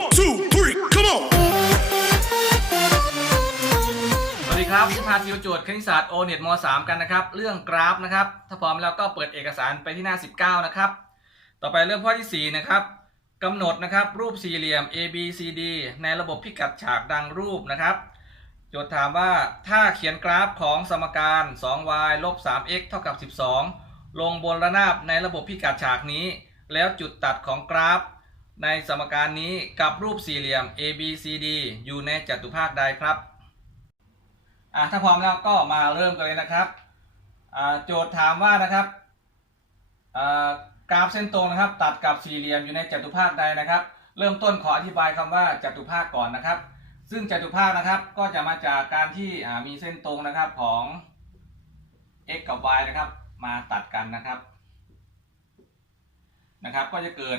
One, two, three, come on! สวัสดีครับวิพาทิวโจทย์คณิตศาสตร์โอเน็ตม3กันนะครับ เรื่องกราฟนะครับ ถ้าพร้อมแล้วก็เปิดเอกสารไปที่หน้า 19 นะครับ ต่อไปเรื่องข้อที่ 4 นะครับกำหนดนะครับรูปสี่เหลี่ยม A B C D ในระบบพิกัดฉากดังรูปนะครับ โจทย์ถามว่าถ้าเขียนกราฟของสมการ 2y ลบ 3x เท่ากับ 12 ลงบนระนาบในระบบพิกัดฉากนี้ แล้วจุดตัดของกราฟ ในสมการนี้กับรูปสี่เหลี่ยม A B C D อยู่ในจัตุภาคใดครับอะถ้าพร้อมแล้วก็มาเริ่มกันเลยนะครับอ่าโจทย์ถามว่านะครับอ่ากราฟเส้นตรงนะครับ ตัดกับสี่เหลี่ยมอยู่ในจัตุภาคใดนะครับ เริ่มต้นขออธิบายคำว่าจัตุภาคก่อนนะครับ ซึ่งจัตุภาคนะครับก็จะมาจากการที่อ่ามีเส้นตรงนะครับของ x กับ y นะครับ มาตัดกันนะครับนะครับ ก็จะเกิด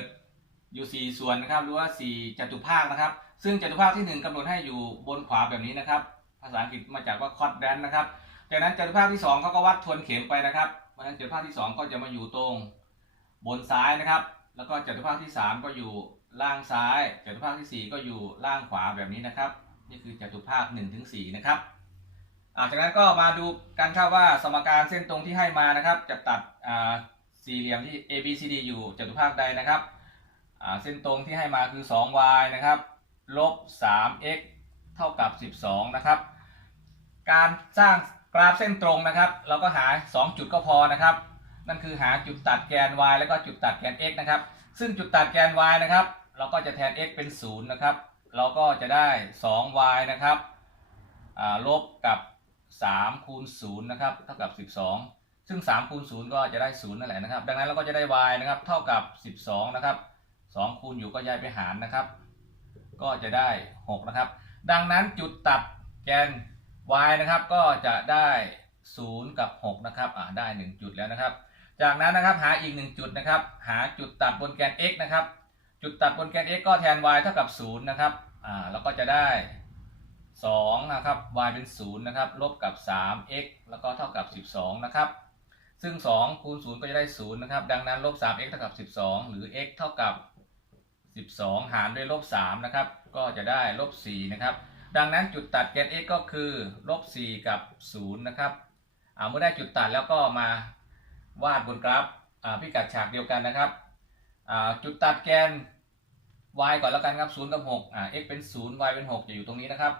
อยู่ 4 ส่วนนะครับหรือว่า 4จัตุภาคนะครับ ซึ่งจัตุภาคที่ 1กำหนดให้อยู่บนขวาแบบนี้นะครับ ภาษาอังกฤษมาจากว่าคอดแดนนะครับ จากนั้นจัตุภาคที่2เขาก็วัดทวนเข็มไปนะครับเพราะฉะนั้นจัตุภาคที่ 2 ก็จะมาอยู่ตรงบนซ้ายนะครับ แล้วก็จัตุภาคที่ 3 ก็อยู่ล่างซ้ายจัตุภาคที่ 4 ก็อยู่ล่างขวาแบบนี้นะครับ นี่คือจัตุภาค1ถึง4นะครับจากนั้นก็มาดูกันครับว่าสมการเส้นตรงที่ให้มานะครับ จะตัดสี่เหลี่ยมที่ A B C D อยู่จัตุภาคใดนะครับ เส้นตรงที่ให้มาคือ 2y นะครับลบ 3x เท่ากับ 12 นะครับ การสร้างกราฟเส้นตรงนะครับ เราก็หา 2 จุดก็พอนะครับ นั่นคือหาจุดตัดแกน y แล้วก็จุดตัดแกน x นะครับ ซึ่งจุดตัดแกน y นะครับ เราก็จะแทน x เป็น 0 นะครับ เราก็จะได้ 2y นะครับลบกับ 3 คูณ 0 นะครับ เท่ากับ 12 ซึ่ง 3 คูณ 0 ก็จะได้ 0 นั่นแหละนะครับ ดังนั้นเราก็จะได้ y นะครับ เท่ากับ 12 นะครับ 2 คูณอยู่ก็ย้ายไปหารนะครับ ก็จะได้ 6 นะครับ ดังนั้นจุดตัดแกน y นะครับก็จะได้ 0 กับ 6 นะครับอ่าได้ 1 จุดแล้วนะครับ จากนั้นนะครับหาอีก 1 จุดนะครับ หาจุดตัดบนแกน x นะครับ จุดตัดบนแกน x ก็แทน y เท่ากับ 0 นะครับอ่าแล้วก็จะได้2นะครับ y เป็น 0 นะครับ ลบกับ 3x แล้วก็เท่ากับ 12 นะครับ ซึ่ง 2 คูณ 0 ก็จะได้ 0 นะครับ ดังนั้นลบ 3x เท่ากับ 12 หรือ x เท่ากับ 12 หารด้วยลบ3นะครับ ก็จะได้ลบ4นะครับ ดังนั้นจุดตัดแกน x ก็คือลบ4กับ0นะครับเอาเมื่อได้จุดตัดแล้วก็มาวาดบนกราฟพิกัดฉากเดียวกันนะครับ จุดตัดแกน y ก่อนแล้วกันครับ0กับ6อ่า x เป็น 0 y เป็น 6 จะอยู่ตรงนี้นะครับ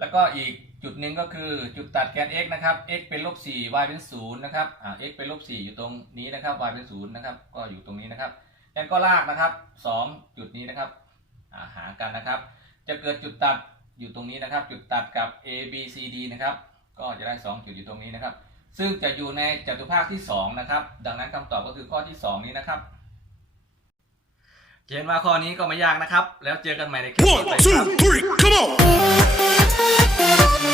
แล้วก็อีกจุดหนึ่งก็คือจุดตัดแกน x นะครับ x เป็นลบ4 y เป็น0นะครับอ่า x เป็นลบ4อยู่ตรงนี้นะครับ y เป็น0นะครับ ก็อยู่ตรงนี้นะครับ งั้นก็ลากนะครับ 2 จุดนี้นะครับาหากันนะครับ จะเกิดจุดตัดอยู่ตรงนี้นะครับ จุดตัดกับ A B C D นะครับ ก็จะได้ 2 จุดอยู่ตรงนี้นะครับ ซึ่งจะอยู่ในจัตุภาคที่ 2 นะครับ ดังนั้นคำตอบก็คือข้อที่ 2 นี้นะครับเห็นว่าข้อนี้ก็ไม่ยากนะครับ แล้วเจอกันใหม่ในคลิปต่อ One, ไปครับ